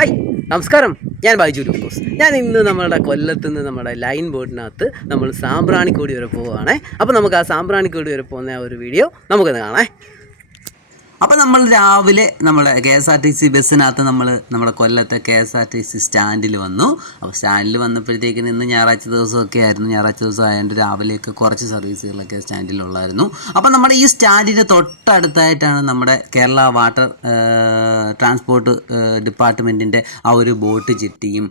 Hi നമസ്കാരം, ഞാൻ ബൈജു ലൂക്കോസ്. ഞാൻ ഇന്ന് നമ്മുടെ കൊല്ലത്ത് നിന്ന് നമ്മുടെ ലൈൻ ബോട്ടിനകത്ത് നമ്മൾ സാമ്പ്രാണിക്കോടി വരെ പോവുകയാണേ. അപ്പോൾ നമുക്ക് ആ സാമ്പ്രാണിക്കോടി വരെ പോകുന്ന ആ ഒരു വീഡിയോ നമുക്കൊന്ന് കാണാം. അപ്പോൾ നമ്മൾ രാവിലെ നമ്മുടെ KSRTC ബസ്സിനകത്ത് നമ്മുടെ കൊല്ലത്തെ KSRTC സ്റ്റാൻഡിൽ വന്നു. അപ്പോൾ സ്റ്റാൻഡിൽ വന്നപ്പോഴത്തേക്കിന് ഇന്ന് ഞായറാഴ്ച ദിവസമൊക്കെ ആയിരുന്നു. ഞായറാഴ്ച ദിവസം ആയതുകൊണ്ട് രാവിലെയൊക്കെ കുറച്ച് സർവീസുകളൊക്കെ സ്റ്റാൻഡിലുള്ളായിരുന്നു. അപ്പോൾ നമ്മുടെ ഈ സ്റ്റാൻഡിൻ്റെ തൊട്ടടുത്തായിട്ടാണ് നമ്മുടെ കേരള വാട്ടർ ട്രാൻസ്പോർട്ട് ഡിപ്പാർട്ട്മെൻറ്റിൻ്റെ ആ ഒരു ബോട്ട് ജെട്ടിയും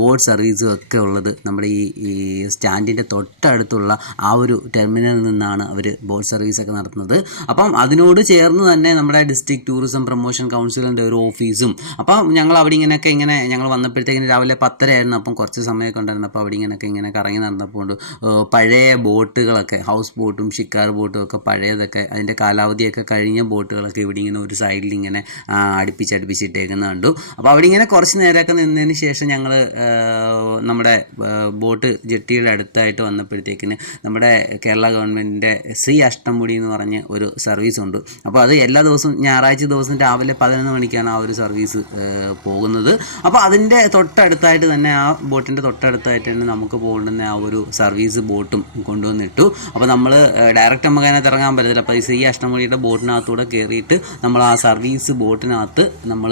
ബോട്ട് സർവീസും ഒക്കെ ഉള്ളത്. നമ്മുടെ ഈ സ്റ്റാൻഡിൻ്റെ തൊട്ടടുത്തുള്ള ആ ഒരു ടെർമിനലിൽ നിന്നാണ് അവർ ബോട്ട് സർവീസൊക്കെ നടത്തുന്നത്. അപ്പം അതിനോട് ചേർന്ന് തന്നെ നമ്മുടെ ഡിസ്ട്രിക്ട് ടൂറിസം പ്രൊമോഷൻ കൗൺസിലിൻ്റെ ഒരു ഓഫീസും. അപ്പം ഞങ്ങൾ അവിടെ ഞങ്ങൾ വന്നപ്പോഴത്തേക്കിന് രാവിലെ 10:30 ആയിരുന്നു. അപ്പം കുറച്ച് സമയമൊക്കെ ഉണ്ടായിരുന്നു. അപ്പോൾ അവിടെ ഇങ്ങനെ കറങ്ങി നടന്നപ്പോൾ പഴയ ബോട്ടുകളൊക്കെ, ഹൗസ് ബോട്ടും ഷിക്കാർ ബോട്ടും ഒക്കെ പഴയതൊക്കെ, അതിൻ്റെ കാലാവധിയൊക്കെ കഴിഞ്ഞ ബോട്ടുകളൊക്കെ ഇവിടെ ഇങ്ങനെ ഒരു സൈഡിൽ ഇങ്ങനെ അടുപ്പിച്ചിട്ടേക്കുന്ന കണ്ടു. അപ്പോൾ അവിടെ ഇങ്ങനെ കുറച്ച് നേരമൊക്കെ നിന്നതിന് ശേഷം ഞങ്ങൾ നമ്മുടെ ബോട്ട് ജെട്ടിയുടെ അടുത്തായിട്ട് വന്നപ്പോഴത്തേക്കിന് നമ്മുടെ കേരള ഗവൺമെൻറ്റിൻ്റെ ശ്രീ അഷ്ടമുടി എന്ന് പറഞ്ഞ ഒരു സർവീസ് ഉണ്ട്. അപ്പോൾ അത് എല്ലാ ദിവസവും ഞായറാഴ്ച ദിവസം രാവിലെ 11 മണിക്കാണ് ആ ഒരു സർവീസ് പോകുന്നത്. അപ്പോൾ അതിൻ്റെ തൊട്ടടുത്തായിട്ട് തന്നെ, ആ ബോട്ടിൻ്റെ തൊട്ടടുത്തായിട്ട് തന്നെ നമുക്ക് പോകേണ്ടുന്ന ആ ഒരു സർവീസ് ബോട്ടും കൊണ്ടുവന്നിട്ടു. അപ്പോൾ നമ്മൾ ഡയറക്റ്റ് നമുക്ക് അതിനകത്ത് ഇറങ്ങാൻ പറ്റത്തില്ല. അപ്പോൾ ഈ അഷ്ടമുടിയുടെ ബോട്ടിനകത്തൂടെ കയറിയിട്ട് നമ്മൾ ആ സർവീസ് ബോട്ടിനകത്ത് നമ്മൾ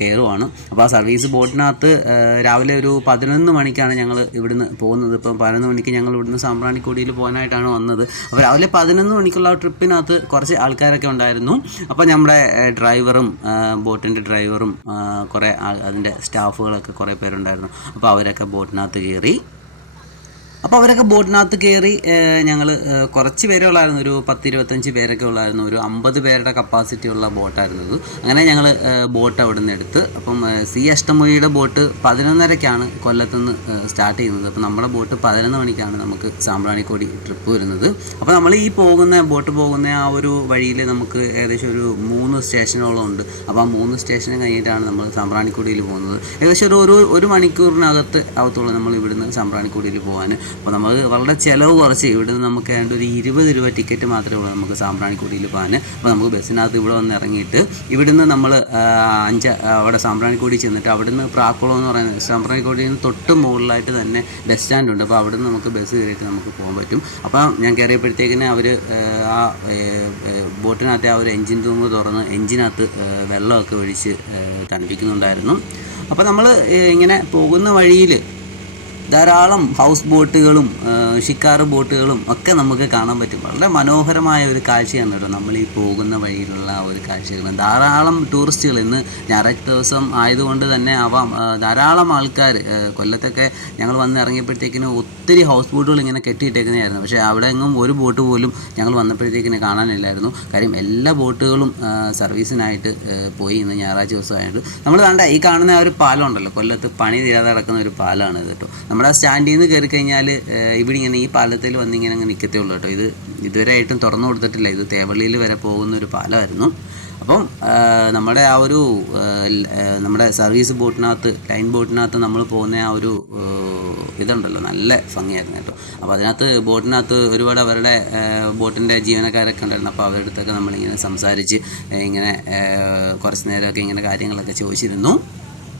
കയറുവാണ്. അപ്പോൾ ആ സർവീസ് ബോട്ടിനകത്ത് രാവിലെ ഒരു 11 മണിക്കാണ് ഞങ്ങൾ ഇവിടുന്ന് പോകുന്നത്. ഇപ്പം 11 മണിക്ക് ഞങ്ങൾ ഇവിടുന്ന് സാമ്പ്രാണിക്കോടിയിൽ പോകാനായിട്ടാണ് വന്നത്. അപ്പോൾ രാവിലെ 11 മണിക്കുള്ള ട്രിപ്പിനകത്ത് കുറച്ച് ആൾക്കാരൊക്കെ ഉണ്ടായിരുന്നു. അപ്പോൾ നമ്മുടെ ഡ്രൈവറും ബോട്ടിൻ്റെ ഡ്രൈവറും കുറേ അതിൻ്റെ സ്റ്റാഫുകളൊക്കെ കുറേ പേരുണ്ടായിരുന്നു. അപ്പോൾ അവരൊക്കെ ബോട്ടിനകത്ത് കയറി. ഞങ്ങൾ കുറച്ച് പേരേ ഉള്ളായിരുന്നു, ഒരു 10-25 പേരൊക്കെ ഉള്ളായിരുന്നു. ഒരു 50 പേരുടെ കപ്പാസിറ്റി ഉള്ള ബോട്ടായിരുന്നു ഇത്. അങ്ങനെ ഞങ്ങൾ ബോട്ട് അവിടെ നിന്ന് എടുത്ത്. അപ്പം ശ്രീ അഷ്ടമുടിയുടെ ബോട്ട് 11:30ക്കാണ് കൊല്ലത്തുനിന്ന് സ്റ്റാർട്ട് ചെയ്യുന്നത്. അപ്പോൾ നമ്മുടെ ബോട്ട് 11 മണിക്കാണ് നമുക്ക് സാമ്പ്രാണിക്കോടി ട്രിപ്പ് വരുന്നത്. അപ്പോൾ നമ്മൾ ഈ ബോട്ട് പോകുന്ന ആ ഒരു വഴിയിൽ നമുക്ക് ഏകദേശം ഒരു 3 സ്റ്റേഷനോളം ഉണ്ട്. അപ്പോൾ ആ 3 സ്റ്റേഷനും കഴിഞ്ഞിട്ടാണ് നമ്മൾ സാമ്പ്രാണിക്കോടിയിൽ പോകുന്നത്. ഏകദേശം ഒരു മണിക്കൂറിനകത്ത് ആവത്തുള്ളൂ നമ്മൾ ഇവിടുന്ന് സാമ്പ്രാണിക്കോടിയിൽ പോകാൻ. അപ്പോൾ നമ്മൾ വളരെ ചിലവ് കുറച്ച് ഇവിടുന്ന് നമുക്ക് ഏതാണ്ട് ഒരു 20 രൂപ ടിക്കറ്റ് മാത്രമേ ഉള്ളൂ നമുക്ക് സാമ്പ്രാണിക്കോടിയിൽ പോകാൻ. അപ്പോൾ നമുക്ക് ബസ്സിനകത്ത് ഇവിടെ വന്ന് ഇറങ്ങിയിട്ട് ഇവിടുന്ന് നമ്മൾ അവിടെ സാമ്പ്രാണിക്കോടി ചെന്നിട്ട് അവിടുന്ന് പ്രാക്കുളം എന്ന് പറയുന്നത് സാമ്പ്രാണിക്കോടിയിൽ നിന്ന് തൊട്ട് മുകളിലായിട്ട് തന്നെ ബസ് സ്റ്റാൻഡുണ്ട്. അപ്പോൾ അവിടുന്ന് നമുക്ക് ബസ് കയറിയിട്ട് നമുക്ക് പോകാൻ പറ്റും. അപ്പോൾ ഞാൻ കയറിയപ്പോഴത്തേക്കിന് അവർ ആ ബോട്ടിനകത്തെ ആ ഒരു എൻജിൻ റൂം തുറന്ന് എൻജിനകത്ത് വെള്ളമൊക്കെ ഒഴിച്ച് തണുപ്പിക്കുന്നുണ്ടായിരുന്നു. അപ്പോൾ നമ്മൾ ഇങ്ങനെ പോകുന്ന വഴിയിൽ ധാരാളം ഹൗസ് ബോട്ടുകളും ഷിക്കാർ ബോട്ടുകളും ഒക്കെ നമുക്ക് കാണാൻ പറ്റും. വളരെ മനോഹരമായ ഒരു കാഴ്ചയാണ് കേട്ടോ നമ്മൾ ഈ പോകുന്ന വഴിയിലുള്ള ആ ഒരു കാഴ്ചകൾ. ധാരാളം ടൂറിസ്റ്റുകൾ, ഇന്ന് ഞായറാഴ്ച ദിവസം ആയതുകൊണ്ട് തന്നെ ആവാം, ധാരാളം ആൾക്കാർ കൊല്ലത്തൊക്കെ ഞങ്ങൾ വന്ന് ഇറങ്ങിയപ്പോഴത്തേക്കിന് ഒത്തിരി ഹൗസ് ബോട്ടുകൾ ഇങ്ങനെ കെട്ടിയിട്ടേക്കുന്നതായിരുന്നു. പക്ഷേ അവിടെ എങ്ങും ഒരു ബോട്ട് പോലും ഞങ്ങൾ വന്നപ്പോഴത്തേക്കിന് കാണാനില്ലായിരുന്നു. കാര്യം എല്ലാ ബോട്ടുകളും സർവീസിനായിട്ട് പോയി. ഇന്ന് ഞായറാഴ്ച ദിവസമായിട്ട് നമ്മൾ ഈ കാണുന്ന ആ ഒരു പാലം ഉണ്ടല്ലോ, കൊല്ലത്ത് പണി തീരാതെ കിടക്കുന്ന ഒരു പാലമാണ് ഇത് കേട്ടോ. നമ്മുടെ സ്റ്റാൻഡിൽ നിന്ന് കയറി കഴിഞ്ഞാൽ ഇവിടെ ഇങ്ങനെ ഈ പാലത്തിൽ വന്നിങ്ങനെ നിൽക്കത്തേ ഉള്ളൂ കേട്ടോ. ഇത് ഇതുവരെ ആയിട്ടും തുറന്നു കൊടുത്തിട്ടില്ല. ഇത് തേവള്ളിയിൽ വരെ പോകുന്ന ഒരു പാലമായിരുന്നു. അപ്പം നമ്മുടെ ആ ഒരു നമ്മുടെ സർവീസ് ബോട്ടിനകത്ത്, ലൈൻ ബോട്ടിനകത്ത് നമ്മൾ പോകുന്ന ആ ഒരു ഇതുണ്ടല്ലോ, നല്ല ഭംഗിയായിരുന്നു കേട്ടോ. അപ്പോൾ അതിനകത്ത് ബോട്ടിനകത്ത് ഒരുപാട് അവരുടെ ബോട്ടിൻ്റെ ജീവനക്കാരൊക്കെ ഉണ്ടായിരുന്നു. അപ്പോൾ അവരുടെ അടുത്തൊക്കെ നമ്മളിങ്ങനെ സംസാരിച്ച് ഇങ്ങനെ കുറച്ച് നേരമൊക്കെ ഇങ്ങനെ കാര്യങ്ങളൊക്കെ ചോദിച്ചിരുന്നു.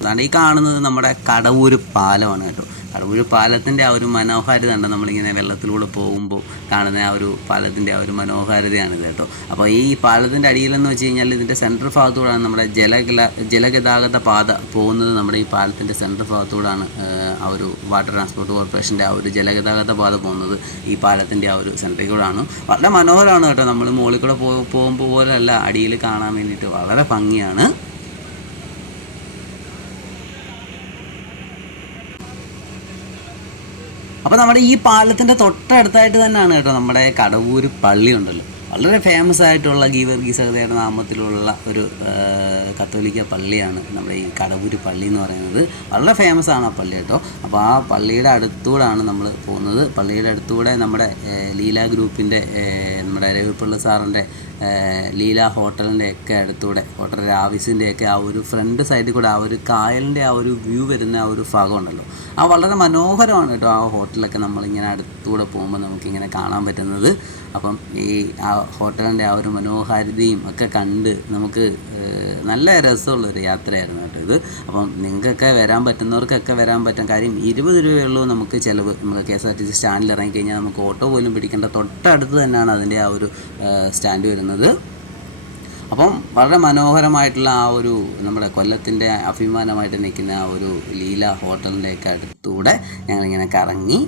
അതാണ് ഈ കാണുന്നത് നമ്മുടെ കടവൂര് പാലമാണ് കേട്ടോ. കടവൂര് പാലത്തിൻ്റെ ആ ഒരു മനോഹാരിത ഉണ്ട്, നമ്മളിങ്ങനെ വെള്ളത്തിലൂടെ പോകുമ്പോൾ കാണുന്ന ആ ഒരു പാലത്തിൻ്റെ ആ ഒരു മനോഹാരിതയാണിത് കേട്ടോ. അപ്പോൾ ഈ പാലത്തിൻ്റെ അടിയിലെന്ന് വെച്ച് കഴിഞ്ഞാൽ ഇതിൻ്റെ സെൻട്രൽ ഭാഗത്തൂടെയാണ് നമ്മുടെ ജലഗതാഗത പാത പോകുന്നത്. നമ്മുടെ ഈ പാലത്തിൻ്റെ സെൻട്രൽ ഭാഗത്തൂടെയാണ് ആ ഒരു വാട്ടർ ട്രാൻസ്പോർട്ട് കോർപ്പറേഷൻ്റെ ആ ഒരു ജലഗതാഗത പാത പോകുന്നത്. ഈ പാലത്തിൻ്റെ ആ ഒരു സെൻട്രിൽ കൂടെയാണ്. വളരെ മനോഹരമാണ് കേട്ടോ. നമ്മൾ മുകളിൽ കൂടെ പോകുമ്പോൾ പോലെയല്ല, അടിയിൽ കാണാൻ വേണ്ടിയിട്ട് വളരെ ഭംഗിയാണ്. അപ്പോൾ നമ്മുടെ ഈ പാലത്തിൻ്റെ തൊട്ടടുത്തായിട്ട് തന്നെയാണ് കേട്ടോ നമ്മുടെ കടവൂര് പള്ളി ഉണ്ടല്ലോ. വളരെ ഫേമസ് ആയിട്ടുള്ള ഗീവർഗീസ് സഹോദരിയുടെ നാമത്തിലുള്ള ഒരു കത്തോലിക്ക പള്ളിയാണ് നമ്മുടെ ഈ കടവൂര് പള്ളി എന്ന് പറയുന്നത്. വളരെ ഫേമസ് ആണ് ആ പള്ളി കേട്ടോ. അപ്പോൾ ആ പള്ളിയുടെ അടുത്തൂടെയാണ് നമ്മൾ പോകുന്നത്. പള്ളിയുടെ അടുത്തൂടെ നമ്മുടെ ലീല ഗ്രൂപ്പിൻ്റെ നമ്മുടെ രവിപിള്ള സാറിൻ്റെ ലീല ഹോട്ടലിൻ്റെ ഒക്കെ അടുത്തൂടെ ഹോട്ടൽ രാവിസിൻ്റെയൊക്കെ ആ ഒരു ഫ്രണ്ട് സൈഡിൽ കൂടെ ആ ഒരു കായലിൻ്റെ ആ ഒരു വ്യൂ വരുന്ന ആ ഒരു ഭാഗം ഉണ്ടല്ലോ, ആ വളരെ മനോഹരമാണ് കേട്ടോ. ആ ഹോട്ടലൊക്കെ നമ്മളിങ്ങനെ അടുത്തൂടെ പോകുമ്പോൾ നമുക്കിങ്ങനെ കാണാൻ പറ്റുന്നത്. അപ്പം ഈ ആ ഹോട്ടലിൻ്റെ ആ ഒരു മനോഹാരിതയും ഒക്കെ കണ്ട് നമുക്ക് നല്ല രസമുള്ളൊരു യാത്രയായിരുന്നു കേട്ടോ ഇത്. അപ്പം നിങ്ങൾക്കൊക്കെ വരാൻ പറ്റുന്നവർക്കൊക്കെ വരാൻ പറ്റും. കാര്യം 20 രൂപയുള്ളൂ നമുക്ക് ചിലവ്. നമ്മൾ KSRTC സ്റ്റാൻഡിൽ ഇറങ്ങിക്കഴിഞ്ഞാൽ നമുക്ക് ഓട്ടോ പോലും പിടിക്കേണ്ട തൊട്ടടുത്ത് തന്നെയാണ് അതിൻ്റെ ആ ഒരു സ്റ്റാൻഡ് വരുന്നത്. അപ്പം വളരെ മനോഹരമായിട്ടുള്ള ആ ഒരു നമ്മുടെ കൊല്ലത്തിൻ്റെ അഭിമാനമായിട്ട് നിൽക്കുന്ന ആ ഒരു ലീല ഹോട്ടലിൻ്റെയൊക്കെ അടുത്തൂടെ ഞങ്ങളിങ്ങനെ കറങ്ങി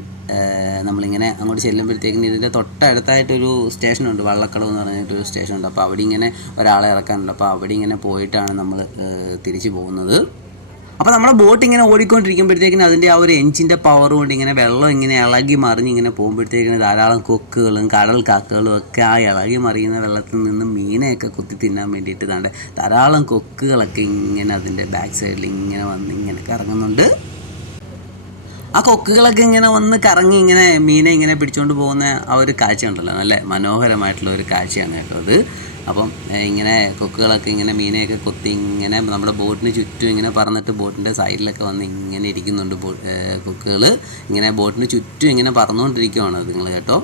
നമ്മളിങ്ങനെ അങ്ങോട്ട് ചെല്ലുമ്പോഴത്തേക്കിന് ഇതിൻ്റെ തൊട്ടടുത്തായിട്ടൊരു സ്റ്റേഷനുണ്ട്, വള്ളക്കടവ് എന്ന് പറഞ്ഞിട്ടൊരു സ്റ്റേഷനുണ്ട്. അപ്പോൾ അവിടെ ഇങ്ങനെ ഒരാളെ ഇറക്കാനുണ്ട്. അപ്പോൾ അവിടെ ഇങ്ങനെ പോയിട്ടാണ് നമ്മൾ തിരിച്ചു പോകുന്നത്. അപ്പോൾ നമ്മുടെ ബോട്ട് ഇങ്ങനെ ഓടിക്കൊണ്ടിരിക്കുമ്പോഴത്തേക്കിന് അതിൻ്റെ ആ ഒരു എഞ്ചിൻ്റെ പവർ കൊണ്ട് ഇങ്ങനെ വെള്ളം ഇങ്ങനെ ഇളകി മറിഞ്ഞ് ഇങ്ങനെ പോകുമ്പോഴത്തേക്കിന് ധാരാളം കൊക്കുകളും കടൽ കാക്കകളും ഒക്കെ ആ ഇളകി മറിയുന്ന വെള്ളത്തിൽ നിന്ന് മീനെയൊക്കെ കുത്തി തിന്നാൻ വേണ്ടിയിട്ട് ധാരാളം കൊക്കുകളൊക്കെ ഇങ്ങനെ അതിൻ്റെ ബാക്ക് സൈഡിൽ ഇങ്ങനെ വന്ന് ഇങ്ങനെ കറങ്ങുന്നുണ്ട്. ആ കൊക്കുകളൊക്കെ ഇങ്ങനെ വന്ന് കറങ്ങി ഇങ്ങനെ മീനെ ഇങ്ങനെ പിടിച്ചുകൊണ്ട് പോകുന്ന ആ ഒരു കാഴ്ച ഉണ്ടല്ലോ, നല്ല മനോഹരമായിട്ടുള്ള ഒരു കാഴ്ചയാണ് കേട്ടോ അത്. അപ്പം ഇങ്ങനെ കൊക്കുകളൊക്കെ ഇങ്ങനെ മീനെയൊക്കെ കൊത്തി ഇങ്ങനെ നമ്മുടെ ബോട്ടിന് ചുറ്റും ഇങ്ങനെ പറന്നിട്ട് ബോട്ടിൻ്റെ സൈഡിലൊക്കെ വന്ന് ഇങ്ങനെ ഇരിക്കുന്നുണ്ട്. കൊക്കുകൾ ഇങ്ങനെ ബോട്ടിന് ചുറ്റും ഇങ്ങനെ പറന്നുകൊണ്ടിരിക്കുവാണ് അത് നിങ്ങൾ കേട്ടോ.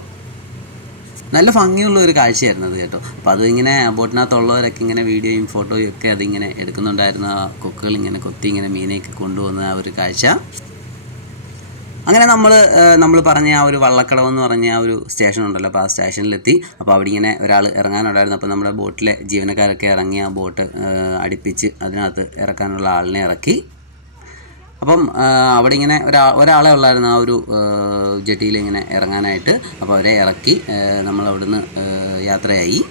നല്ല ഭംഗിയുള്ള ഒരു കാഴ്ചയായിരുന്നു അത് കേട്ടോ. അപ്പോൾ അത് ഇങ്ങനെ ബോട്ടിനകത്തുള്ളവരൊക്കെ ഇങ്ങനെ വീഡിയോയും ഫോട്ടോയും ഒക്കെ അതിങ്ങനെ എടുക്കുന്നുണ്ടായിരുന്നു. ആ കൊക്കുകൾ ഇങ്ങനെ കൊത്തി ഇങ്ങനെ മീനെയൊക്കെ കൊണ്ടുപോകുന്ന ആ ഒരു കാഴ്ച. അങ്ങനെ നമ്മൾ പറഞ്ഞ ആ ഒരു വള്ളക്കടവ് എന്ന് പറഞ്ഞ ആ ഒരു സ്റ്റേഷൻ ഉണ്ടല്ലോ, അപ്പോൾ ആ സ്റ്റേഷനിലെത്തി. അപ്പോൾ അവിടെ ഇങ്ങനെ ഒരാൾ ഇറങ്ങാനുണ്ടായിരുന്നു. അപ്പോൾ നമ്മുടെ ബോട്ടിലെ ജീവനക്കാരൊക്കെ ഇറങ്ങി ആ ബോട്ട് അടുപ്പിച്ച് അതിനകത്ത് ഇറക്കാനുള്ള ആളിനെ ഇറക്കി. അപ്പം അവിടെ ഇങ്ങനെ ഒരാളെ ഉള്ളായിരുന്നു ആ ഒരു ജെട്ടിയിൽ ഇങ്ങനെ ഇറങ്ങാനായിട്ട്. അപ്പോൾ അവരെ ഇറക്കി നമ്മളവിടുന്ന് യാത്രയായി.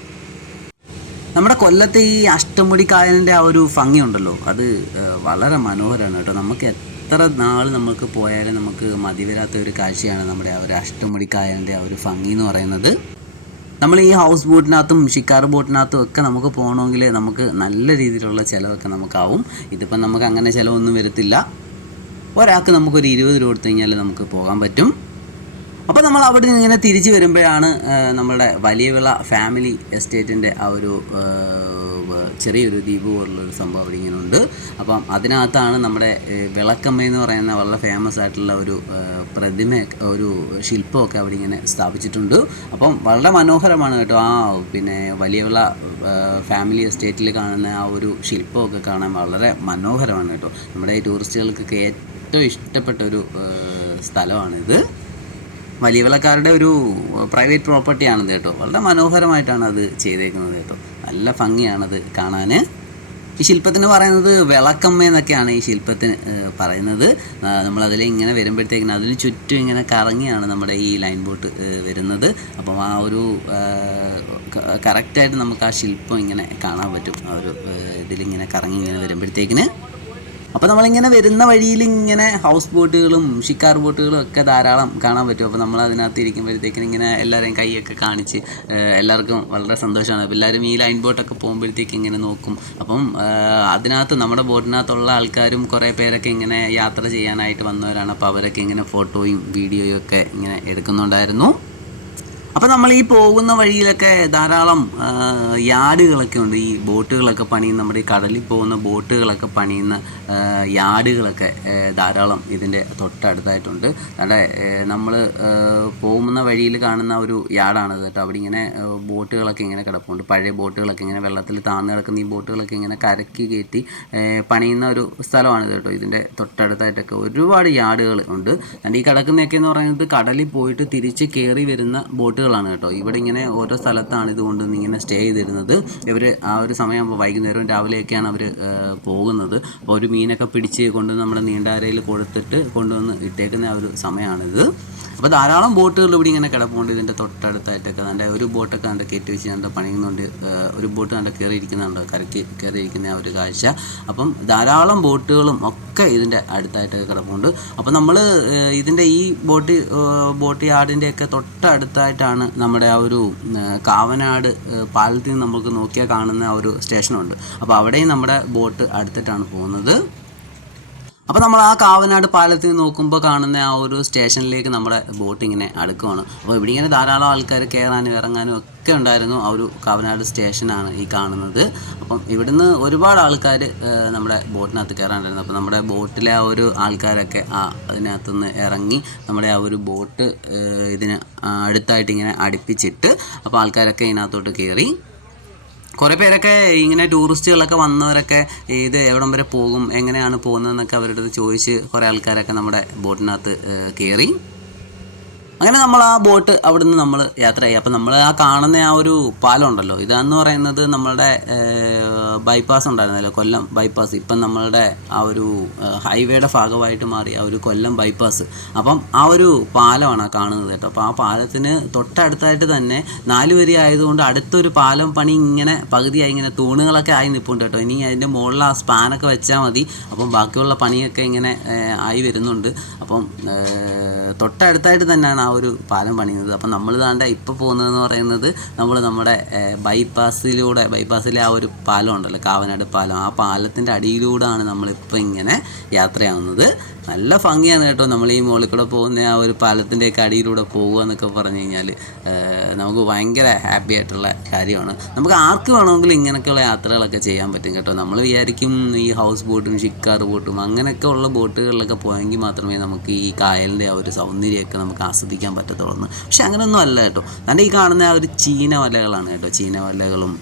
നമ്മുടെ കൊല്ലത്തെ ഈ അഷ്ടമുടി കായലിൻ്റെ ആ ഒരു ഭംഗി ഉണ്ടല്ലോ, അത് വളരെ മനോഹരമാണ് കേട്ടോ. നമുക്ക് എത്ര നാൾ നമുക്ക് പോയാലും നമുക്ക് മതി വരാത്ത ഒരു കാഴ്ചയാണ് നമ്മുടെ ആ ഒരു അഷ്ടമുടി കായലിൻ്റെ ആ ഒരു ഭംഗി എന്ന് പറയുന്നത്. നമ്മൾ ഈ ഹൗസ് ബോട്ടിനകത്തും ഷിക്കാർ ബോട്ടിനകത്തും ഒക്കെ നമുക്ക് പോകണമെങ്കിൽ നമുക്ക് നല്ല രീതിയിലുള്ള ചിലവൊക്കെ നമുക്കാവും. ഇതിപ്പം നമുക്ക് അങ്ങനെ ചിലവൊന്നും വരത്തില്ല. ഒരാൾക്ക് നമുക്കൊരു 20 രൂപ കൊടുത്തു കഴിഞ്ഞാൽ നമുക്ക് പോകാൻ പറ്റും. അപ്പോൾ നമ്മൾ അവിടെ നിന്ന് ഇങ്ങനെ തിരിച്ച് വരുമ്പോഴാണ് നമ്മുടെ വലിയവിള ഫാമിലി എസ്റ്റേറ്റിൻ്റെ ആ ഒരു ചെറിയൊരു ദ്വീപ് പോലുള്ളൊരു സംഭവം അവിടെ ഇങ്ങനെ ഉണ്ട്. അപ്പം അതിനകത്താണ് നമ്മുടെ വിളക്കമ്മ എന്ന് പറയുന്ന വളരെ ഫേമസ് ആയിട്ടുള്ള ഒരു പ്രതിമ, ഒരു ശില്പമൊക്കെ അവിടെ ഇങ്ങനെ സ്ഥാപിച്ചിട്ടുണ്ട്. അപ്പം വളരെ മനോഹരമാണ് കേട്ടോ. ആ പിന്നെ വലിയവിള ഫാമിലി എസ്റ്റേറ്റിൽ കാണുന്ന ആ ഒരു ശില്പമൊക്കെ കാണാൻ വളരെ മനോഹരമാണ് കേട്ടോ. നമ്മുടെ ടൂറിസ്റ്റുകൾക്കൊക്കെ ഏറ്റവും ഇഷ്ടപ്പെട്ട ഒരു സ്ഥലമാണിത്. വലിയവിളക്കാരുടെ ഒരു പ്രൈവറ്റ് പ്രോപ്പർട്ടിയാണിത് കേട്ടോ. വളരെ മനോഹരമായിട്ടാണ് അത് ചെയ്തേക്കുന്നത് കേട്ടോ. നല്ല ഭംഗിയാണത് കാണാൻ. ഈ ശില്പത്തിന് പറയുന്നത് വിളക്കമ്മ എന്നൊക്കെയാണ് ഈ ശില്പത്തിന് പറയുന്നത്. നമ്മളതിൽ ഇങ്ങനെ വരുമ്പോഴത്തേക്കിനും അതിന് ചുറ്റും ഇങ്ങനെ കറങ്ങിയാണ് നമ്മുടെ ഈ ലൈൻ ബോട്ട് വരുന്നത്. അപ്പം ആ ഒരു കറക്റ്റായിട്ട് നമുക്ക് ആ ശില്പം ഇങ്ങനെ കാണാൻ പറ്റും. ആ ഒരു ഇതിലിങ്ങനെ കറങ്ങി ഇങ്ങനെ വരുമ്പോഴത്തേക്കിന്. അപ്പോൾ നമ്മളിങ്ങനെ വരുന്ന വഴിയിൽ ഇങ്ങനെ ഹൗസ് ബോട്ടുകളും ഷിക്കാർ ബോട്ടുകളും ഒക്കെ ധാരാളം കാണാൻ പറ്റും. അപ്പോൾ നമ്മൾ അതിനകത്ത് ഇരിക്കുമ്പോഴത്തേക്കിനും ഇങ്ങനെ എല്ലാവരെയും കൈയൊക്കെ കാണിച്ച് എല്ലാവർക്കും വളരെ സന്തോഷമാണ്. അപ്പോൾ എല്ലാവരും ഈ ലൈൻ ബോട്ടൊക്കെ പോകുമ്പോഴത്തേക്ക് ഇങ്ങനെ നോക്കും. അപ്പം അതിനകത്ത് നമ്മുടെ ബോട്ടിനകത്തുള്ള ആൾക്കാരും കുറേ പേരൊക്കെ ഇങ്ങനെ യാത്ര ചെയ്യാനായിട്ട് വന്നവരാണ്. അപ്പോൾ അവരൊക്കെ ഇങ്ങനെ ഫോട്ടോയും വീഡിയോയും ഒക്കെ ഇങ്ങനെ എടുക്കുന്നുണ്ടായിരുന്നു. അപ്പോൾ നമ്മൾ ഈ പോകുന്ന വഴിയിലൊക്കെ ധാരാളം യാർഡുകളൊക്കെ ഉണ്ട്. ഈ ബോട്ടുകളൊക്കെ പണിയുന്ന, നമ്മുടെ ഈ കടലിൽ പോകുന്ന ബോട്ടുകളൊക്കെ പണിയുന്ന യാർഡുകളൊക്കെ ധാരാളം ഇതിൻ്റെ തൊട്ടടുത്തായിട്ടുണ്ട്. അവിടെ നമ്മൾ പോകുന്ന വഴിയിൽ കാണുന്ന ഒരു യാർഡാണത് കേട്ടോ. അവിടെ ഇങ്ങനെ ബോട്ടുകളൊക്കെ ഇങ്ങനെ കിടപ്പുണ്ട്. പഴയ ബോട്ടുകളൊക്കെ ഇങ്ങനെ വെള്ളത്തിൽ താഴ്ന്നു കിടക്കുന്ന ഈ ബോട്ടുകളൊക്കെ ഇങ്ങനെ കരയ്ക്ക് കയറ്റി പണിയുന്ന ഒരു സ്ഥലമാണിത് കേട്ടോ. ഇതിൻ്റെ തൊട്ടടുത്തായിട്ടൊക്കെ ഒരുപാട് യാർഡുകൾ ഉണ്ട്. and ഈ കിടക്കുന്നതൊക്കെ എന്ന് പറയുന്നത് കടലിൽ പോയിട്ട് തിരിച്ച് കയറി വരുന്ന ബോട്ടുകളാണ് കേട്ടോ. ഇവിടെ ഇങ്ങനെ ഓരോ സ്ഥലത്താണ് ഇതുകൊണ്ട് ഇങ്ങനെ സ്റ്റേ ചെയ്തിരുന്നത്. ഇവർ ആ ഒരു സമയമാകുമ്പോൾ വൈകുന്നേരവും രാവിലെയൊക്കെയാണ് അവർ പോകുന്നത്. അപ്പോൾ ഒരു മീനൊക്കെ പിടിച്ച് കൊണ്ട് നമ്മുടെ നീണ്ടാരയിൽ കൊടുത്തിട്ട് കൊണ്ടുവന്ന് ഇട്ടേക്കുന്ന ആ ഒരു സമയമാണിത്. അപ്പോൾ ധാരാളം ബോട്ടുകൾ ഇവിടെ ഇങ്ങനെ കിടപ്പുണ്ട്. ഇതിൻ്റെ തൊട്ടടുത്തായിട്ടൊക്കെ നല്ല ഒരു ബോട്ടൊക്കെ കണ്ട് കയറ്റി വെച്ച് കണ്ട് പണിയുന്നുണ്ട്. ഒരു ബോട്ട് കണ്ട് കയറിയിരിക്കുന്നുണ്ട്, കരയ്ക്ക് കയറിയിരിക്കുന്ന ആ ഒരു കാഴ്ച. അപ്പം ധാരാളം ബോട്ടുകളും ഒക്കെ ഇതിൻ്റെ അടുത്തായിട്ടൊക്കെ കിടപ്പുണ്ട്. അപ്പോൾ നമ്മൾ ഇതിൻ്റെ ഈ ബോട്ട് യാർഡിൻ്റെയൊക്കെ തൊട്ടടുത്തായിട്ടാണ് നമ്മുടെ ആ ഒരു കാവനാട് പാലത്തിൽ നിന്ന് നമുക്ക് നോക്കിയാൽ കാണുന്ന ആ ഒരു സ്റ്റേഷനുണ്ട്. അപ്പോൾ അവിടെയും നമ്മുടെ ബോട്ട് അടുത്തിട്ടാണ് പോകുന്നത്. അപ്പോൾ നമ്മൾ ആ കാവനാട് പാലത്തിൽ നിന്ന് നോക്കുമ്പോൾ കാണുന്ന ആ ഒരു സ്റ്റേഷനിലേക്ക് നമ്മുടെ ബോട്ട് ഇങ്ങനെ അടുക്കുവാണ്. അപ്പോൾ ഇവിടെ ഇങ്ങനെ ധാരാളം ആൾക്കാർ കയറാനും ഇറങ്ങാനും ഒക്കെ ഉണ്ടായിരുന്നു. ആ ഒരു കാവനാട് സ്റ്റേഷനാണ് ഈ കാണുന്നത്. അപ്പം ഇവിടുന്ന് ഒരുപാട് ആൾക്കാർ നമ്മുടെ ബോട്ടിനകത്ത് കയറാനുണ്ടായിരുന്നു. അപ്പോൾ നമ്മുടെ ബോട്ടിലെ ആ ഒരു ആൾക്കാരൊക്കെ അതിനകത്തുനിന്ന് ഇറങ്ങി നമ്മുടെ ആ ഒരു ബോട്ട് ഇതിന് അടുത്തായിട്ട് ഇങ്ങനെ അടുപ്പിച്ചിട്ട് അപ്പോൾ ആൾക്കാരൊക്കെ ഇതിനകത്തോട്ട് കയറി. കുറേ പേരൊക്കെ ഇങ്ങനെ ടൂറിസ്റ്റുകളൊക്കെ വന്നവരൊക്കെ ഇത് എവിടം വരെ പോകും, എങ്ങനെയാണ് പോകുന്നതെന്നൊക്കെ അവരുടെ അടുത്ത് ചോദിച്ച് കുറേ ആൾക്കാരൊക്കെ നമ്മുടെ ബോട്ടിനകത്ത് കയറി. അങ്ങനെ നമ്മൾ ആ ബോട്ട് അവിടുന്ന് നമ്മൾ യാത്രയായി. അപ്പോൾ നമ്മൾ ആ കാണുന്ന ആ ഒരു പാലം ഉണ്ടല്ലോ, ഇതാന്ന് പറയുന്നത് നമ്മളുടെ ബൈപ്പാസ് ഉണ്ടായിരുന്നല്ലോ, കൊല്ലം ബൈപ്പാസ്. ഇപ്പം നമ്മളുടെ ആ ഒരു ഹൈവേയുടെ ഭാഗമായിട്ട് മാറി ആ ഒരു കൊല്ലം ബൈപ്പാസ്. അപ്പം ആ ഒരു പാലമാണ് കാണുന്നത് കേട്ടോ. അപ്പോൾ ആ പാലത്തിന് തൊട്ടടുത്തായിട്ട് തന്നെ 4 വരി ആയതുകൊണ്ട് അടുത്തൊരു പാലം പണി ഇങ്ങനെ പകുതിയായി, ഇങ്ങനെ തൂണുകളൊക്കെ ആയി നിൽപ്പുണ്ട് കേട്ടോ. ഇനി അതിൻ്റെ മുകളിൽ ആ സ്പാനൊക്കെ വെച്ചാൽ മതി. അപ്പം ബാക്കിയുള്ള പണിയൊക്കെ ഇങ്ങനെ ആയി വരുന്നുണ്ട്. അപ്പം തൊട്ടടുത്തായിട്ട് തന്നെയാണ് ആ ഒരു പാലം പണിയുന്നത്. അപ്പം നമ്മൾ താണ്ട ഇപ്പോൾ പോകുന്നതെന്ന് പറയുന്നത് നമ്മുടെ ബൈപ്പാസിലെ ആ ഒരു പാലം ഉണ്ടല്ലോ, കാവനാട് പാലം. ആ പാലത്തിൻ്റെ അടിയിലൂടെയാണ് നമ്മളിപ്പോൾ ഇങ്ങനെ യാത്രയാവുന്നത്. നല്ല ഭംഗിയാണ് കേട്ടോ. നമ്മൾ ഈ മുകളിൽ കൂടെ പോകുന്ന ആ ഒരു പാലത്തിൻ്റെയൊക്കെ അടിയിലൂടെ പോകുക എന്നൊക്കെ പറഞ്ഞു കഴിഞ്ഞാൽ നമുക്ക് ഭയങ്കര ഹാപ്പി ആയിട്ടുള്ള കാര്യമാണ്. നമുക്ക് ആർക്ക് വേണമെങ്കിലും ഇങ്ങനെയൊക്കെയുള്ള യാത്രകളൊക്കെ ചെയ്യാൻ പറ്റും കേട്ടോ. നമ്മൾ വിചാരിക്കും ഈ ഹൗസ് ബോട്ടും ഷിക്കാർ ബോട്ടും അങ്ങനെയൊക്കെ ഉള്ള ബോട്ടുകളിലൊക്കെ പോയെങ്കിൽ മാത്രമേ നമുക്ക് ഈ കായലിൻ്റെ ആ ഒരു സൗന്ദര്യമൊക്കെ നമുക്ക് ആസ്വദിക്കാൻ പറ്റത്തുള്ളൂ. പക്ഷെ അങ്ങനെയൊന്നും അല്ല കേട്ടോ. നമ്മുടെ ഈ കാണുന്ന ആ ഒരു ചീന വലകളാണ് കേട്ടോ. ചീന വലകളും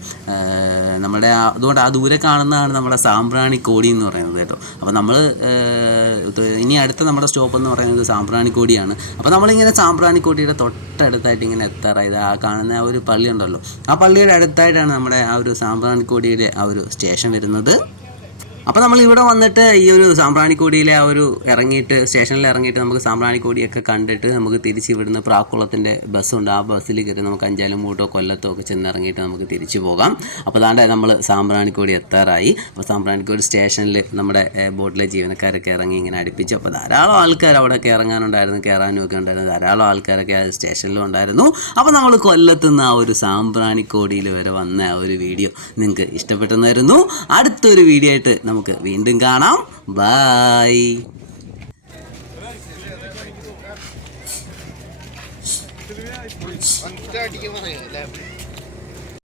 നമ്മുടെ അതുകൊണ്ട് ആ ദൂരെ കാണുന്നതാണ് നമ്മുടെ സാമ്പ്രാണിക്കോടി എന്ന് പറയുന്നത് കേട്ടോ. അപ്പോൾ നമ്മൾ ഇനി അടുത്ത നമ്മുടെ സ്റ്റോപ്പ് എന്ന് പറയുന്നത് സാമ്പ്രാണിക്കോടിയാണ്. അപ്പോൾ നമ്മളിങ്ങനെ സാമ്പ്രാണിക്കോടിയുടെ തൊട്ടടുത്തായിട്ട് ഇങ്ങനെ എത്താറായത്. ആ കാണുന്ന ആ ഒരു പള്ളി ഉണ്ടല്ലോ, ആ പള്ളിയുടെ അടുത്തായിട്ടാണ് നമ്മുടെ ആ ഒരു സാമ്പ്രാണിക്കോടിയുടെ ആ ഒരു സ്റ്റേഷൻ വരുന്നത്. അപ്പോൾ നമ്മൾ ഇവിടെ വന്നിട്ട് ഈ ഒരു സാമ്പ്രാണിക്കോടിയിലെ ആ ഒരു സ്റ്റേഷനിൽ ഇറങ്ങിയിട്ട് നമുക്ക് സാമ്പ്രാണിക്കോടിയൊക്കെ കണ്ടിട്ട് നമുക്ക് തിരിച്ച് ഇവിടുന്ന് പ്രാക്കുളത്തിൻ്റെ ബസ്സുണ്ട്. ആ ബസ്സിൽ കയറി നമുക്ക് അഞ്ചാലുംമൂട്ടോ കൊല്ലത്തോ ഒക്കെ ചെന്നിറങ്ങിയിട്ട് നമുക്ക് തിരിച്ചു പോകാം. അപ്പോൾ അതാണ്ട് നമ്മൾ സാമ്പ്രാണിക്കോടി എത്താറായി. അപ്പോൾ സാമ്പ്രാണിക്കോടി സ്റ്റേഷനിൽ നമ്മുടെ ബോട്ടിലെ ജീവനക്കാരൊക്കെ ഇറങ്ങി ഇങ്ങനെ അടുപ്പിച്ചു. അപ്പോൾ ധാരാളം ആൾക്കാർ അവിടെയൊക്കെ ഇറങ്ങാനുണ്ടായിരുന്നു, കയറാനും ഒക്കെ ഉണ്ടായിരുന്നു. ധാരാളം ആൾക്കാരൊക്കെ ആ സ്റ്റേഷനിലും ഉണ്ടായിരുന്നു. അപ്പോൾ നമ്മൾ കൊല്ലത്തുനിന്ന് ആ ഒരു സാമ്പ്രാണിക്കോടിയിൽ വരെ വന്ന ആ ഒരു വീഡിയോ നിങ്ങൾക്ക് ഇഷ്ടപ്പെട്ടെന്നായിരുന്നു. അടുത്തൊരു വീഡിയോ ആയിട്ട് നമുക്ക് വീണ്ടും കാണാം. ബൈ. അടിക്കാൻ പറയാം.